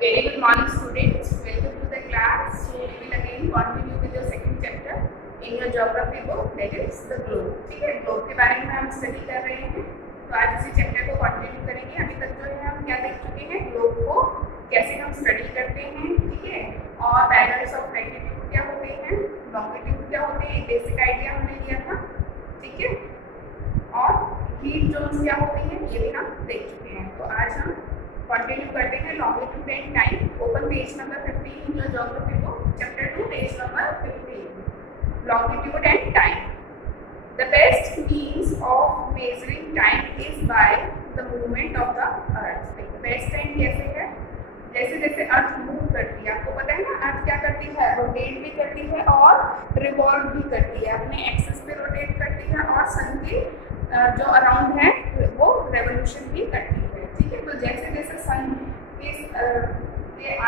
Very good morning students, welcome to the class. So we will again continue with the second chapter in your geography book, that is the globe. ठीक है, globe के बारे में हम study कर रहे हैं, तो आज इसी चैप्टर को कंटिन्यू करेंगे। अभी तक जो है हम क्या देख चुके हैं, ग्लोब को कैसे हम स्टडी करते हैं, ठीक है, और पैरेलल्स ऑफ लैटिट्यूड क्या होते हैं, लॉन्गिट्यूड क्या होते हैं, एक बेसिक आइडिया हमने लिया था, ठीक है, और हीट जोन्स क्या होती हैं ये भी हम देख चुके हैं। तो आज हम कंटिन्यू करते हैं longitude and time. Open page number 15 in your geography book, chapter 2, page number 15, longitude and time. The best means of measuring time is by the movement of the earth. Best time कैसे है, जैसे जैसे अर्थ move करती है, आपको पता है ना अर्थ क्या करती है, रोटेट भी करती है और रिवॉल्व भी करती है, अपने एक्सिस पे रोटेट करती है और सन के जो अराउंड है वो रेवोल्यूशन भी करती है, ठीक है। तो जैसे जैसे सन के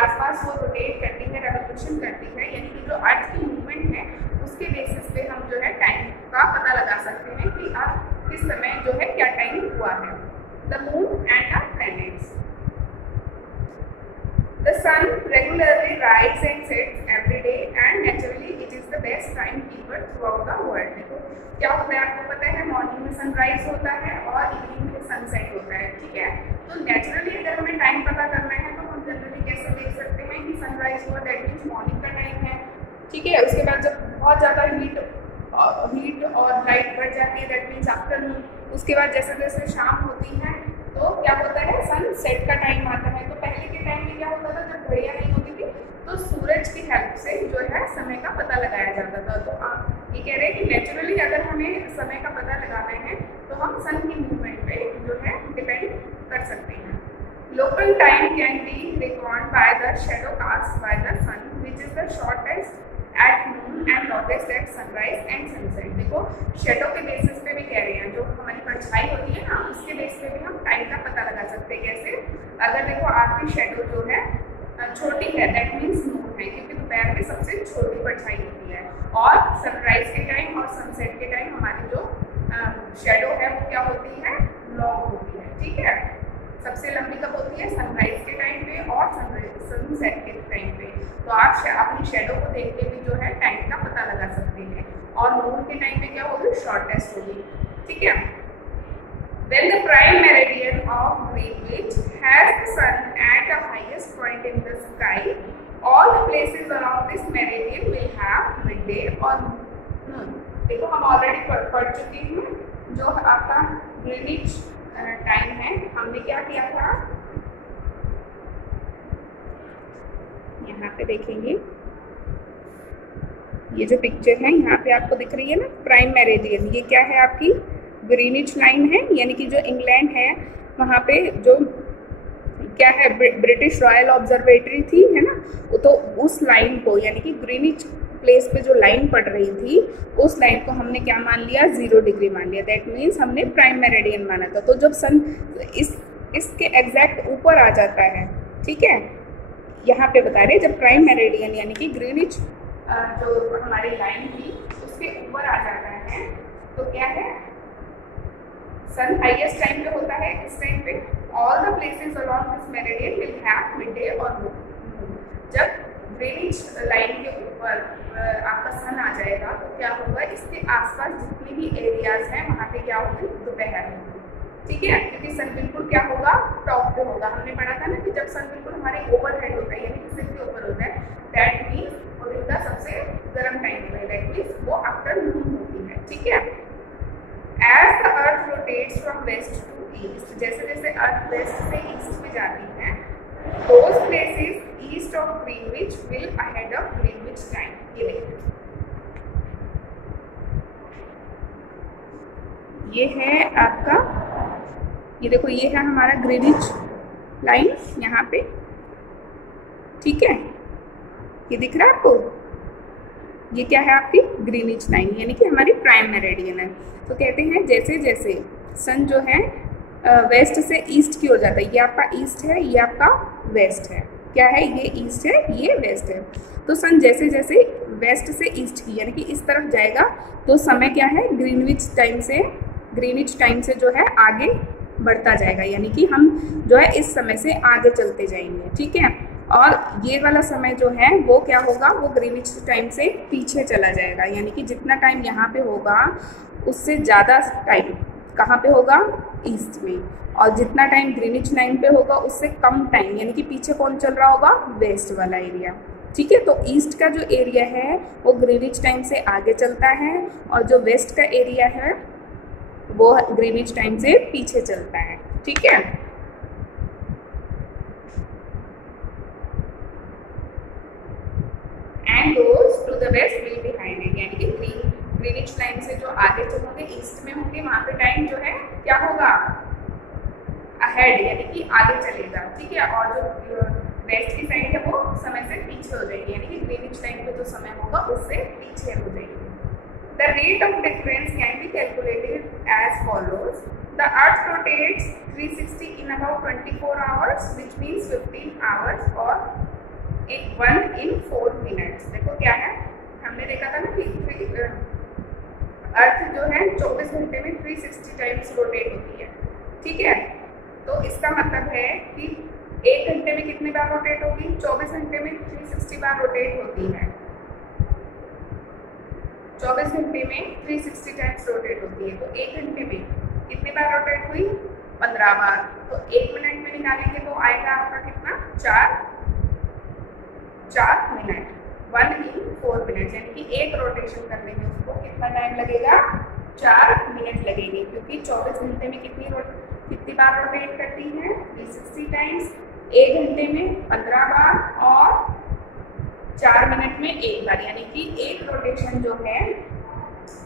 आसपास वो रोटेट करती है, रेवोल्यूशन करती है, यानी कि जो अर्थ की मूवमेंट है उसके बेसिस पे हम जो है टाइम का पता लगा सकते हैं कि अब किस समय जो है क्या टाइम हुआ है। The moon and the planets. The sun regularly rises and sets every day and naturally it is the best timekeeper throughout the world। देखो क्या होता है, आपको पता है मॉर्निंग में सनराइज होता है और इवनिंग में सनसेट होता है, ठीक है। तो नेचुरली अगर हमें टाइम पता करना है तो हम जनरली कैसे देख सकते हैं कि सनराइज हुआ, दैट मीन्स मॉर्निंग का टाइम है, ठीक है। उसके बाद जब बहुत ज़्यादा हीट और लाइट बढ़ जाती है, दैट मीन्स आफ्टरनून। उसके बाद जैसे जैसे शाम होती है तो क्या होता है, सन सेट का टाइम आता है। तो पहले के टाइम में क्या होता था, जब घड़ियाँ नहीं होती थी तो सूरज की हेल्प से जो है समय का पता लगाया जाता था। तो आप ये कह रहे हैं कि नेचुरली अगर हमें समय का पता लगाना है तो हम सन की मूवमेंट पे जो है डिपेंड कर सकते हैं। Local time can be record by the shadow cast by the sun which is the shortest at noon and longest at sunrise and sunset. देखो शेडो के बेसिस पे भी कह रहे हैं, जो हमारी परछाई होती है ना उसके बेस पे भी हम टाइम का पता लगा सकते हैं। कैसे, अगर देखो आपकी शेडो जो है छोटी है, दैट मीन्स नून है, क्योंकि दोपहर में सबसे छोटी परछाई होती है, और सनराइज के टाइम और सनसेट के टाइम हमारी जो शेडो है वो क्या होती है, लॉन्ग होती है, ठीक है। सबसे लंबी कब होती है, सनराइज के टाइम पे और सनसेट के टाइम पे। तो आप अपनी शेडो को देख के भी जो है टाइम का पता लगा सकते हैं, और मून के टाइम पे क्या होगी, शॉर्टेस्ट होगी, ठीक है। When the prime meridian of Greenwich has the sun at the highest point in the sky, all the places around this meridian will have midday or noon। देखो हम ऑलरेडी पढ़ चुके हैं जो आपका ग्रीनिच टाइम है, हमने क्या किया था, यहाँ पे देखेंगे ये जो पिक्चर है यहाँ पे आपको दिख रही है ना, प्राइम मेरिडियन, ये क्या है, आपकी ग्रीनिच लाइन है, यानी कि जो इंग्लैंड है वहाँ पे जो क्या है, ब्रिटिश रॉयल ऑब्जर्वेटरी थी, है ना, तो उस लाइन को यानी कि ग्रीनिच प्लेस पे जो लाइन पड़ रही थी उस लाइन को हमने क्या मान लिया, 0 डिग्री मान लिया, दैट मीन्स हमने प्राइम मेरिडियन माना था। तो जब सन इसके एग्जैक्ट ऊपर आ जाता है, ठीक है, यहाँ पे बता रहे जब प्राइम मेरिडियन यानी कि ग्रीनिच जो हमारी लाइन थी उसके ऊपर आ जाता है तो क्या है, सन हाईएस्ट टाइम पे होता है इस टाइम पे, all the places along this meridian will have midday और नून। जब ग्रीनिच लाइन के ऊपर आपका सन आ जाएगा तो क्या होगा, इसके आसपास जितने भी एरियाज हैं वहाँ पे क्या होगी, दोपहर होगी, ठीक है, क्योंकि सन बिल्कुल क्या होगा, टॉप पे होगा। हमने पढ़ा था ना कि जब सन बिल्कुल हमारे ओवरहेड होता है, यानी कि सिर के ऊपर होता है, दैट मीन्स वो दिन का सबसे गर्म टाइम होता है, दैट मीन्स वो आफ्टरनून होती है, ठीक है। As the Earth rotates from west to east, जैसे जैसे अर्थ वेस्ट से ईस्ट में जाती है, those places east of Greenwich will ahead of Greenwich time। ये देखिए, ये है आपका, ये देखो ये है हमारा ग्रीनिच लाइन यहाँ पे, ठीक है, ये दिख रहा है आपको, ये क्या है आपकी ग्रीनिच लाइन, यानी कि हमारी प्राइम मेरिडियन है। तो कहते हैं जैसे जैसे सन जो है वेस्ट से ईस्ट की ओर जाता है, ये आपका ईस्ट है, ये आपका वेस्ट है, क्या है, ये ईस्ट है, ये वेस्ट है। तो सन जैसे जैसे वेस्ट से ईस्ट की यानी कि इस तरफ जाएगा तो समय क्या है, ग्रीनिच टाइम से जो है आगे बढ़ता जाएगा, यानी कि हम जो है इस समय से आगे चलते जाएंगे, ठीक है। और ये वाला समय जो है वो क्या होगा, वो ग्रीनिच टाइम से पीछे चला जाएगा, यानी कि जितना टाइम यहाँ पे होगा उससे ज़्यादा टाइम कहाँ पे होगा, ईस्ट में, और जितना टाइम ग्रीनिच टाइम पे होगा उससे कम टाइम, यानी कि पीछे कौन चल रहा होगा, वेस्ट वाला एरिया। ठीक है, तो ईस्ट का जो एरिया है वो ग्रीनिच टाइम से आगे चलता है और जो वेस्ट का एरिया है वो ग्रीनिच टाइम से पीछे चलता है। ठीक है, and those to the west will behind it, यानी कि ग्रीनिच टाइम से जो आगे चलोगे ईस्ट में होंगे वहाँ पे टाइम जो है क्या होगा, अहेड, यानी कि आगे चलेगा। ठीक है, और जो वेस्ट की साइड है वो समय से पीछे हो जाएगी, यानी कि ग्रीनिच टाइम पे जो समय होगा उससे पीछे हो जाएगी। The rate of difference can be calculated as follows. The earth rotates 360 in about 24 hours which means 15 hours और 1 in 4 मिनट्स। देखो क्या है, हमने देखा था ना कि अर्थ जो है 24 घंटे में 360 टाइम्स रोटेट होती है। ठीक है, तो इसका मतलब है कि 1 घंटे में कितने बार रोटेट होगी, 24 घंटे में 360 बार रोटेट होती है। 24 घंटे में 360 टाइम्स रोटेट होती है, तो 1 घंटे में कितने बार रोटेट हुई, 15 बार। तो 1 मिनट में निकालेंगे तो आएगा आपका कितना, 4 मिनट, 1 in 4 मिनट, यानी कि एक रोटेशन करने में उसको कितना टाइम लगेगा, 4 मिनट लगेंगे, क्योंकि 24 घंटे में कितनी बार रोटेट करती है, 360 टाइम्स, 1 घंटे में 15 बार और 4 मिनट में 1 बार, यानी कि एक रोटेशन जो है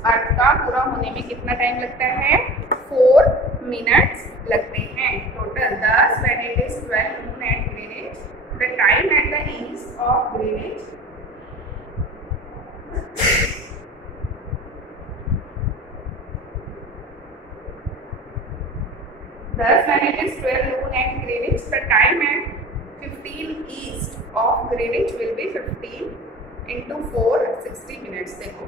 अर्थ का पूरा होने में कितना टाइम लगता है, 4 मिनट्स लगते हैं total. Thus, when it is 12 noon at Greenwich, the time at the east of Greenwich Thus, when it is 12 noon at Greenwich, the time at 15 east of Greenwich will be 15 into 4, 60 minutes। देखो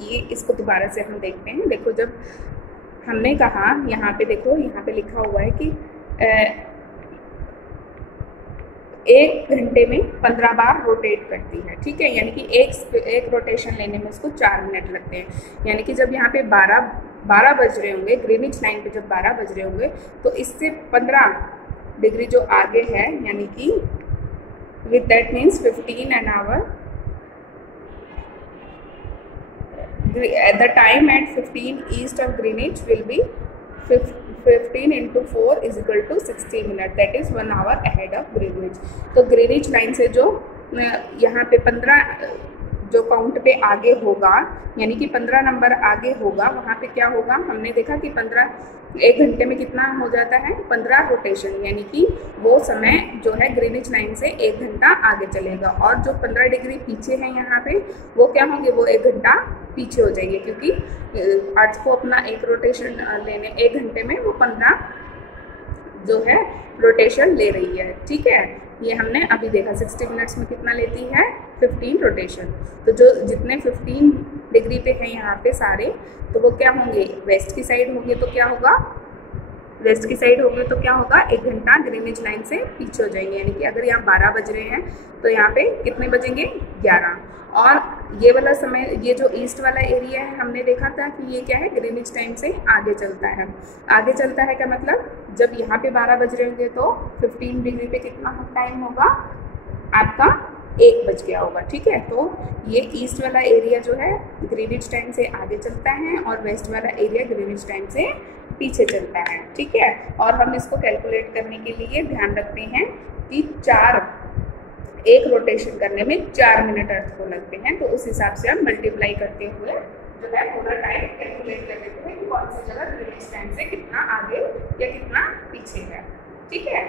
ये, इसको दोबारा से हम देखते हैं। देखो जब हमने कहा, यहाँ पे देखो, यहाँ पे लिखा हुआ है कि 1 घंटे में 15 बार रोटेट करती है। ठीक है, यानी कि एक रोटेशन लेने में उसको 4 मिनट लगते हैं, यानी कि जब यहाँ पे 12 बज रहे होंगे, ग्रीनिच टाइम पे जब 12 बज रहे होंगे, तो इससे 15 डिग्री जो आगे है, यानी कि with that means 15 an hour, the time at 15 east of Greenwich will be 15 into 4 is equal to 60 minutes, that is 1 hour ahead of Greenwich। तो ग्रीनिच लाइन से जो यहाँ पे 15 जो काउंट पे आगे होगा, यानी कि 15 नंबर आगे होगा, वहाँ पे क्या होगा, हमने देखा कि 1 घंटे में कितना हो जाता है, 15 रोटेशन, यानी कि वो समय जो है ग्रीनिच लाइन से 1 घंटा आगे चलेगा, और जो 15 डिग्री पीछे है यहाँ पे वो क्या होंगे, वो 1 घंटा पीछे हो जाएंगे, क्योंकि अर्थ को अपना एक रोटेशन लेने 1 घंटे में वो 15 जो है रोटेशन ले रही है। ठीक है, ये हमने अभी देखा 60 मिनट्स में कितना लेती है, 15 रोटेशन। तो जो जितने 15 डिग्री पे हैं यहाँ पे सारे, तो वो क्या होंगे, वेस्ट की साइड होंगे, तो क्या होगा, वेस्ट की साइड होंगे तो क्या होगा, 1 घंटा ग्रीनिच लाइन से पीछे हो जाएंगे, यानी कि अगर यहाँ 12 बज रहे हैं तो यहाँ पे कितने बजेंगे, 11। और ये वाला समय, ये जो ईस्ट वाला एरिया है, हमने देखा था कि ये क्या है, ग्रीनिच टाइम से आगे चलता है। आगे चलता है का मतलब, जब यहाँ पे 12 बज रहे होंगे तो 15 डिग्री पे कितना टाइम होगा आपका, 1 बज गया होगा। ठीक है, तो ये ईस्ट वाला एरिया जो है ग्रीनिच टाइम से आगे चलता है और वेस्ट वाला एरिया ग्रीनिच टाइम से पीछे चलता है। ठीक है, और हम इसको कैलकुलेट करने के लिए ध्यान रखते हैं कि एक रोटेशन करने में 4 मिनट अर्थ को लगते हैं, तो उस हिसाब से हम मल्टीप्लाई करते हुए जो है पूरा टाइम कैलकुलेट कर लेते हैं कि कौन सी जगह ग्रीनिच टाइम से कितना आगे या कितना पीछे है। ठीक है,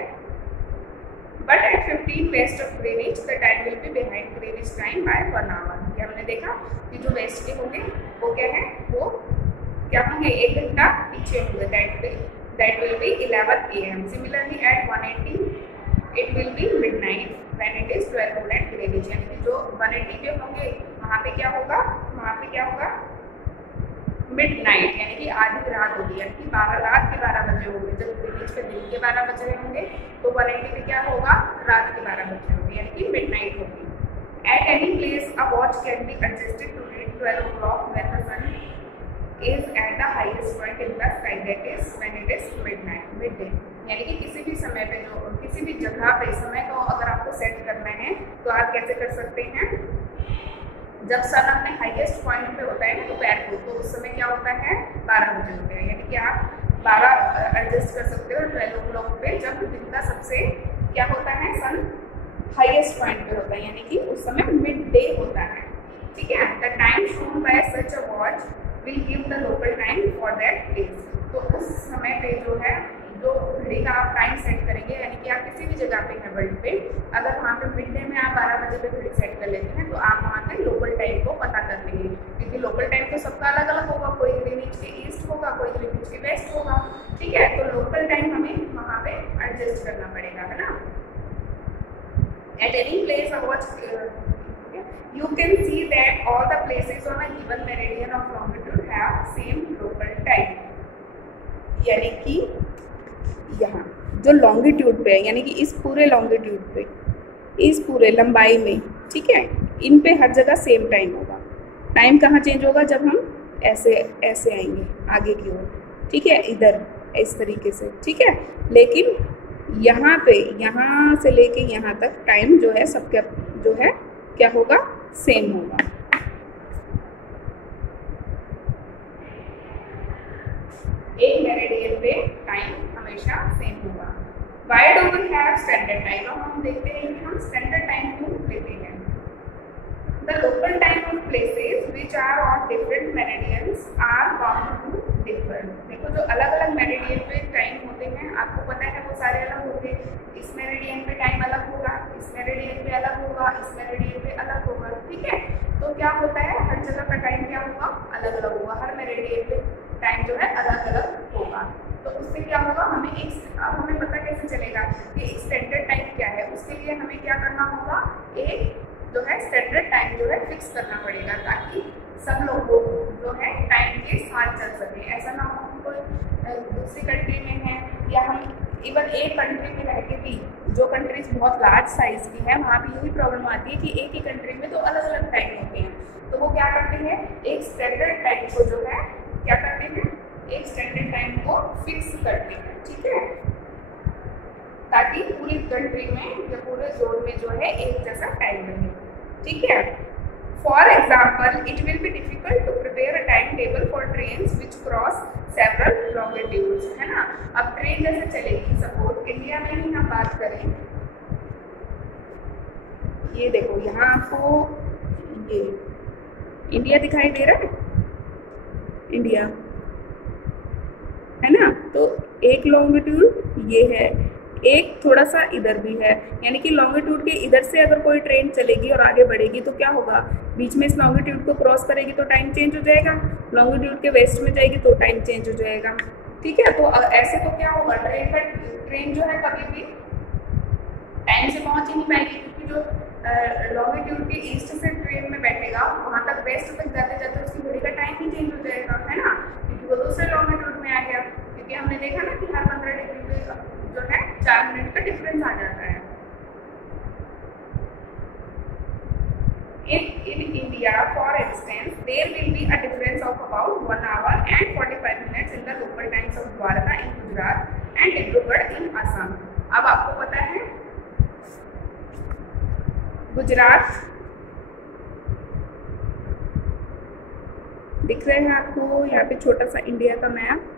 but at 15 west of Greenwich the time will be behind Greenwich time by 1 hour. ये हमने देखा कि जो वेस्ट के होंगे वो क्या है, वो क्या होंगे, 1 घंटा पीछे होंगे, that will be 11 AM। Similarly at 180 it will be midnight when it is 12 noon at Greenwich, यानी कि जो 180 पे होंगे वहाँ पे क्या होगा, मिडनाइट यानी कि आधी रात होगी, यानी कि 12 रात के 12 बजे होंगे। जब ग्रीनिच पे दिन के 12 बज रहे होंगे तो 180 पे क्या होगा, रात के 12 बजे होंगे, यानी कि मिडनाइट होगी। At any place, a watch can be adjusted to read 12 o'clock when the sun is at the highest point in the sky, that is when it is midnight, midday। यानी कि किसी भी समय पे जो किसी भी जगह पे समय को अगर आपको सेट करना है तो आप कैसे कर सकते हैं, जब सन अपने हाईएस्ट पॉइंट पे होता है ना दोपहर को, तो उस समय क्या होता है 12 बजे होते हैं, यानी कि आप 12 एडजस्ट कर सकते हो 12 o'clock पे, जब दिन का सबसे क्या होता है सन हाईएस्ट पॉइंट पे होता है, यानी कि उस समय मिड डे होता है। ठीक है, the time shown by such a watch will give the local time for that place. तो उस समय पे जो है जो घड़ी का आप टाइम सेट करेंगे, यानी कि आप किसी भी जगह पे हैं वर्ल्ड पे, अगर वहाँ पे मिड डे में आप 12 बजे पे घड़ी सेट कर लेते हैं तो आप वहाँ पे लोकल टाइम को पता कर लेंगे, क्योंकि लोकल टाइम तो सबका अलग अलग होगा, कोई ग्रीनिच के ईस्ट होगा, कोई ग्रीनिच के वेस्ट होगा। ठीक है, तो लोकल टाइम हमें वहाँ पे एडजस्ट करना पड़ेगा, है ना। At any place a watch, you can see that all the places on a given meridian of longitude have same local time। यानी कि यहाँ जो लॉन्गिट्यूड पे है, यानी कि इस पूरे लॉन्गिट्यूड पे, इस पूरे लंबाई में, ठीक है, इन पे हर जगह सेम टाइम होगा। टाइम कहाँ चेंज होगा, जब हम ऐसे ऐसे आएंगे आगे की ओर, ठीक है, इधर इस तरीके से, ठीक है। लेकिन यहाँ पे यहाँ से लेके यहाँ तक टाइम जो है सबका जो है क्या होगा, सेम होगा। एक मेरिडियन पे टाइम हमेशा सेम होगा। Why do we have standard time, अब हम देखते हैं कि हम स्टैंडर्ड टाइम क्यों लेते हैं। The local time of places which are on different meridians are bound to differ. देखो जो अलग अलग मेरिडियन पे टाइम होते हैं, आपको पता है वो सारे अलग होंगे। इस मेरिडियन पे टाइम अलग होगा, इस मेरिडियन पे अलग होगा, इस मेरिडियन पे अलग होगा। ठीक है, तो क्या होता है हर जगह का टाइम क्या होगा, अलग अलग होगा, हर मेरिडियन पे टाइम जो है अलग अलग होगा। तो उससे क्या होगा, हमें अब हमें पता कैसे चलेगा कि स्टैंडर्ड टाइम क्या है। उसके लिए हमें क्या करना होगा, एक जो है स्टैंडर्ड टाइम जो है फिक्स करना पड़ेगा, ताकि सब लोग जो है टाइम के साथ चल सके। ऐसा ना हो कि कोई दूसरी कंट्री में है या हम इवन एक कंट्री में रह के भी, जो कंट्रीज बहुत लार्ज साइज की है वहाँ भी यही प्रॉब्लम आती है कि एक ही कंट्री में तो अलग अलग टाइम होते हैं। तो वो क्या करते हैं, एक स्टैंडर्ड टाइम को जो है क्या करते हैं, एक स्टैंडर्ड टाइम को फिक्स करते हैं। ठीक है, ताकि पूरी कंट्री में या पूरे जोन में जो है एक जैसा टाइम रहे। ठीक है, for example it will be difficult to prepare a time table for trains which cross several longitudes, है ना। अब ट्रेन जैसे चलेगी, सपोज इंडिया में ही हम बात करें, ये देखो यहाँ आपको ये इंडिया दिखाई दे रहा है, इंडिया है ना। तो एक लॉन्गिट्यूड ये है, एक थोड़ा सा इधर भी है, यानी कि लॉन्गिट्यूड के इधर से अगर कोई ट्रेन चलेगी और आगे बढ़ेगी तो क्या होगा, बीच में इस लॉन्गिट्यूड को क्रॉस करेगी तो टाइम चेंज हो जाएगा, लॉन्गिट्यूड के वेस्ट में जाएगी तो टाइम चेंज हो जाएगा। ठीक है, तो ऐसे तो क्या होगा, ट्रेन जो है कभी भी टाइम से पहुंच ही नहीं पाएगी, क्योंकि जो लॉन्गिट्यूड के ईस्ट से ट्रेन में बैठेगा वहाँ तक वेस्ट तक जाते जाते उसकी घड़ी का टाइम ही चेंज हो जाएगा, है ना, क्योंकि वो दूसरे लॉन्गिट्यूड में आ गया। क्योंकि हमने देखा ना कि हर 15 डिग्री जो है 4 मिनट का डिफरेंस आ जाता है। In India, for instance, there will be a difference of about 1 hour and 45 minutes in the local times of Dwarka in Gujarat and Dibrugarh in Assam। अब आपको पता है गुजरात दिख रहे हैं आपको यहाँ पे छोटा सा इंडिया का मैप।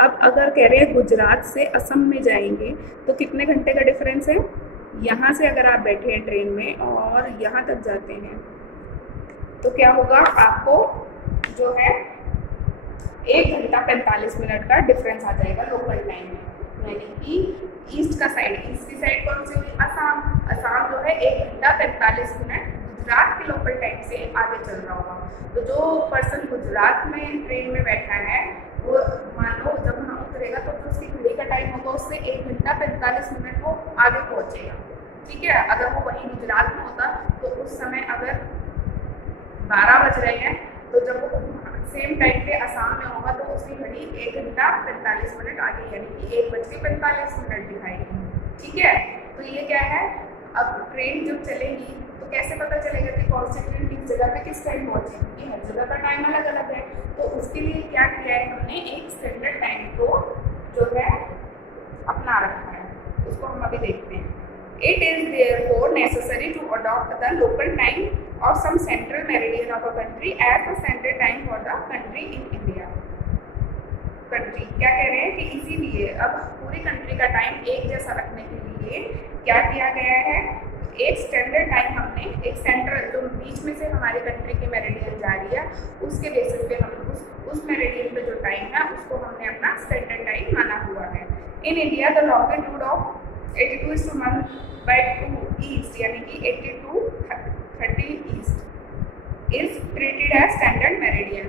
अब अगर कह रहे हैं गुजरात से असम में जाएंगे तो कितने घंटे का डिफरेंस है, यहाँ से अगर आप बैठे हैं ट्रेन में और यहाँ तक जाते हैं तो क्या होगा, आपको जो है 1 घंटा 45 मिनट का डिफरेंस आ जाएगा लोकल टाइम में। यानी कि ईस्ट का साइड, ईस्ट की साइड कौन सी हुई, असम। असम जो है 1 घंटा 45 मिनट गुजरात के लोकल टाइम से आगे चल रहा होगा। तो जो पर्सन गुजरात में ट्रेन में बैठा है वो मान लो जब वहाँ उतरेगा तो जो उसकी घड़ी का टाइम होगा उससे 1 घंटा 45 मिनट वो आगे पहुँचेगा। ठीक है, अगर वो वहीं गुजरात में होता तो उस समय अगर 12 बज रहे हैं तो जब वो सेम टाइम पे असम में होगा तो उसकी घड़ी 1 घंटा 45 मिनट आगे, यानी कि 1:45 दिखाएगी। ठीक है, तो ये क्या है, अब ट्रेन जब चलेगी तो कैसे पता चलेगा कि कौन सी ट्रेन किस जगह पे किस टाइम पहुंची, क्योंकि हर जगह का टाइम अलग अलग है। तो उसके लिए क्या किया है हमने, एक स्टैंडर्ड टाइम को जो है अपना रखा है, उसको हम अभी देखते हैं। It is therefore necessary to adopt the local time of some central meridian of a country as the standard time for the country in India. Country क्या कह रहे हैं कि इसीलिए अब पूरी कंट्री का टाइम एक जैसा रखने के लिए क्या किया गया है, एक स्टैंडर्ड टाइम हमने एक सेंट्रल जो बीच में से हमारी कंट्री की मेरिडियन जा रही है उसके बेसिस पे हम उस मेरिडियन पे जो टाइम है उसको हमने अपना स्टैंडर्ड टाइम माना हुआ है। In India the longitude of 82:1/2 east यानी कि 82:30 east is treated as standard meridian.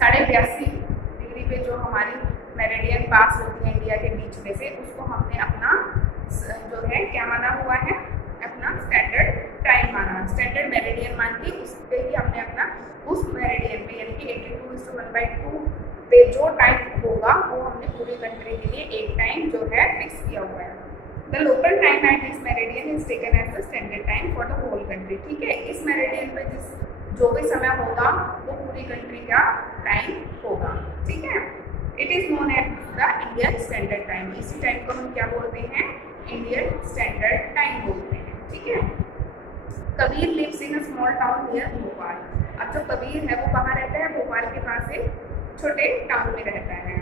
82.5 degree पे जो हमारी मेरिडियन पास होती है इंडिया के बीच में से, उसको हमने अपना जो है क्या माना हुआ है, अपना स्टैंडर्ड टाइम माना, स्टैंडर्ड मेरिडियन मान के उस पे ही हमने अपना उस मेरिडियन पे यानी कि 82:1/2 पे जो टाइम होगा वो हमने पूरी कंट्री के लिए एक टाइम जो है फिक्स किया हुआ है। The local time at this meridian is taken as the standard time for the whole country. ठीक है, इस मेरिडियन पे जो भी समय होगा वो पूरी कंट्री का टाइम होगा। ठीक है, it is known as the Indian standard time. इसी टाइम को हम क्या बोलते हैं, इंडियन स्टैंडर्ड टाइम बोलते हैं। ठीक है, Kabir lives in a small town near Bhopal. अब जो कबीर है वो कहाँ रहता है, भोपाल के पास एक छोटे टाउन में रहता है।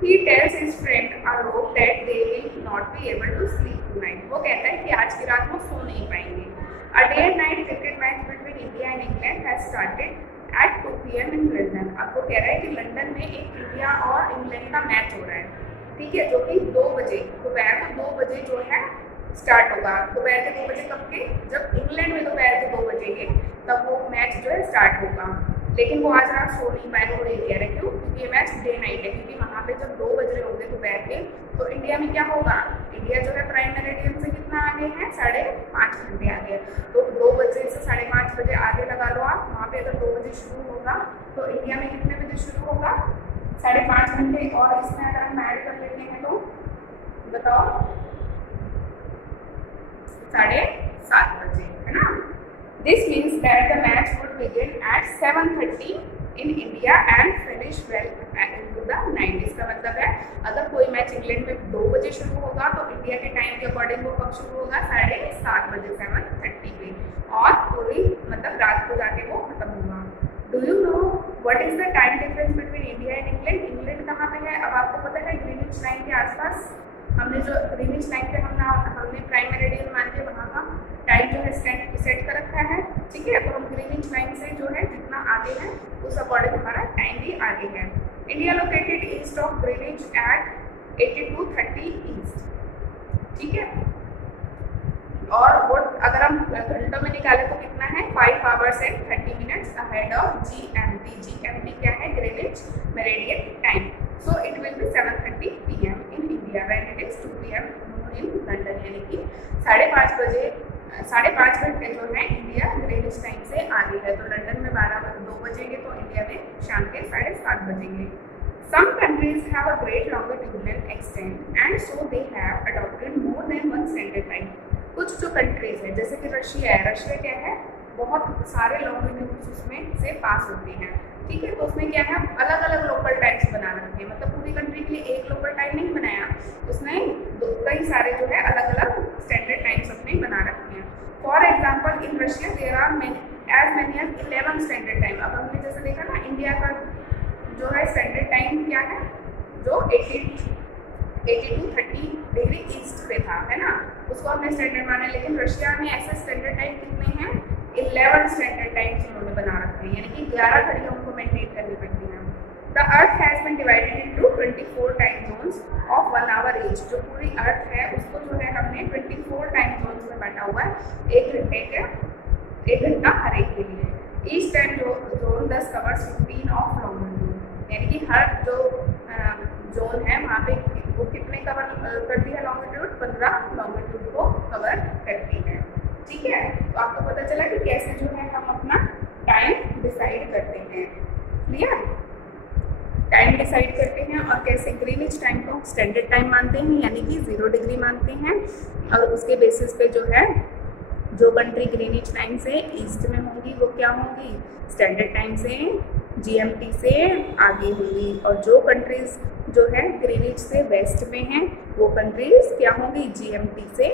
He tells his friend Alok that they will not be able to sleep tonight. वो कहता है कि आज की रात वो सो नहीं पाएंगे। A day and night cricket match between India and England has started at 2 PM in London. अब वो कह रहा है कि लंदन में एक इंडिया और इंग्लैंड का मैच हो रहा है। ठीक है, जो कि 2 बजे दोपहर को 2 बजे जो है स्टार्ट होगा। दोपहर के 2 बजे कब के, जब इंग्लैंड में दोपहर के 2 बजे के तब वो मैच जो है स्टार्ट होगा। लेकिन वो आज रात सो नहीं पाएगा, वो ये कह रहे क्यों, क्योंकि ये मैच डे नाइट है, क्योंकि वहाँ पे जब 2 बज रहे होंगे दोपहर के तो इंडिया में क्या होगा, इंडिया जो है प्राइम मेरिडियन से कितना आगे है, 5.5 घंटे आगे है। तो 2 बजे से 5.5 बजे आगे लगा लो आप, वहाँ पे अगर 2 बजे शुरू होगा तो इंडिया में कितने बजे शुरू होगा, 5.5 घंटे। और इसमें अगर हम ऐड कर लेते हैं तो बताओ 7:30 बजे, है ना। This means that the match would begin at 7:30 in India and finish well into the night. इसका मतलब है अगर कोई मैच इंग्लैंड में 2 बजे शुरू होगा तो इंडिया के टाइम के अकॉर्डिंग वो कब शुरू होगा, 7:30 बजे 7:30 पे, और पूरी मतलब रात को जाके वो खत्म होगा। Do you know what is the time difference between India and England? England कहाँ पे है, अब आपको पता है ग्रीनिच लाइन के आसपास। हमने जो ग्रीनिच लाइन पे हमने प्राइम मेरिडियन मान के वहाँ का टाइम जो है सेट कर रखा है। ठीक है, तो हम ग्रीनिच लाइन से जो है जितना आगे है उस अकॉर्डिंग हमारा टाइम भी आगे है। India located east of Greenwich at 82:30 east. ठीक है, और वो अगर हम घंटों में निकाले तो कितना है, 5 hours and 30 minutes ahead of GMT। GMT क्या है, Greenwich meridian time. So it will B 7:30 PM in India when it is 2 PM in London, यानी कि 5:30 बजे 5.5 घंटे जो है इंडिया ग्रीनिच टाइम से आगे है। तो लंदन में 2 बजेंगे तो इंडिया में शाम के 7:30 बजेंगे। Some countries have a great longitudinal extent and so they have adopted more than one standard time. कुछ जो कंट्रीज है जैसे कि रशिया है, रशिया क्या है, बहुत सारे लॉन्गिट्यूड्स उसमें से पास होते हैं। ठीक है, तो उसमें क्या है, अलग अलग लोकल टाइम्स बना रखे हैं, मतलब पूरी कंट्री के लिए एक लोकल टाइम नहीं बनाया, उसने कई सारे जो है अलग अलग स्टैंडर्ड टाइम्स अपने बना रखे हैं। For example in Russia there are as many as 11 standard time. अब हमने जैसे देखा ना इंडिया का जो है स्टैंडर्ड टाइम क्या है, जो 82:30 डिग्री ईस्ट पे था, है ना, उसको हमने स्टैंडर्ड माना। लेकिन रशिया में ऐसे स्टैंडर्ड टाइम कितने हैं, 11 स्टैंडर्ड टाइम्स उन्होंने बना रखे हैं, यानी कि 11 घड़ियाँ उनको मेंटेन करनी पड़ती हैं। The earth has been divided into 24 time zones of 1 hour each. जो पूरी अर्थ है उसको जो है हमने 24 टाइम जोन्स में बांटा हुआ है, 1 घंटा हर एक के लिए। Each time zone 10 covers 15 of longitude, यानी कि हर जो जोन है वहाँ पे वो कितने कवर करती है, लॉन्गिट्यूड 15 लॉन्गिट्यूड को कवर करती है। ठीक है, तो आपको पता चला कि कैसे जो है हम अपना टाइम डिसाइड करते हैं। क्लियर। टाइम डिसाइड करते हैं और कैसे, ग्रीनिच टाइम को स्टैंडर्ड टाइम मानते हैं यानी कि 0 डिग्री मानते हैं, और उसके बेसिस पे जो है जो कंट्री ग्रीनिच टाइम से ईस्ट में होंगी वो क्या होंगी, स्टैंडर्ड टाइम से GMT से आगे होंगी, और जो कंट्रीज जो है ग्रीनिच से वेस्ट में हैं वो कंट्रीज क्या होंगी, GMT से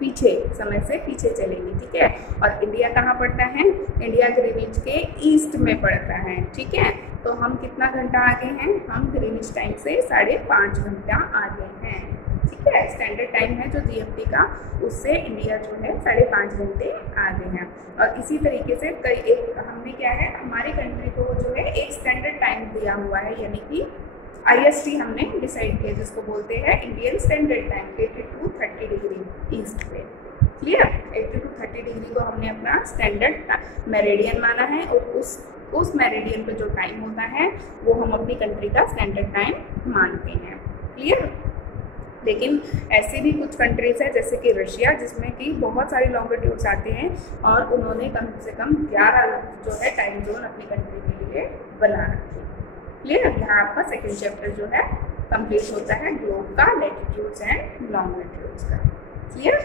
पीछे, समय से पीछे चलेंगी, ठीक है। और इंडिया कहाँ पड़ता है, इंडिया ग्रीनिच के ईस्ट में पड़ता है, ठीक है। तो हम कितना घंटा आगे हैं, हम ग्रीनिच टाइम से 5.5 घंटा आगे हैं, ठीक है। स्टैंडर्ड टाइम है जो GMT का, उससे इंडिया जो है 5.5 घंटे आगे हैं। और इसी तरीके से कई एक हमने क्या है, हमारी कंट्री को जो है एक स्टैंडर्ड टाइम दिया हुआ है, यानी कि IST हमने डिसाइड किया, जिसको बोलते हैं Indian standard time, 80 to 30 degree east पे, क्लियर। 80 to 30 डिग्री को हमने अपना स्टैंडर्ड मेरिडियन माना है, और उस मेरिडियन पे जो टाइम होता है वो हम अपनी कंट्री का स्टैंडर्ड टाइम मानते हैं, क्लियर। लेकिन ऐसे भी कुछ कंट्रीज है जैसे कि रशिया, जिसमें कि बहुत सारे लॉन्गिट्यूड्स आते हैं, और उन्होंने कम से कम 11 जो है टाइम जोन अपनी कंट्री के लिए बना रखे, क्लियर। यहाँ आपका सेकेंड चैप्टर जो है कंप्लीट होता है ग्लोब का, लैटिट्यूड्स एंड लॉन्गिट्यूड्स का, क्लियर।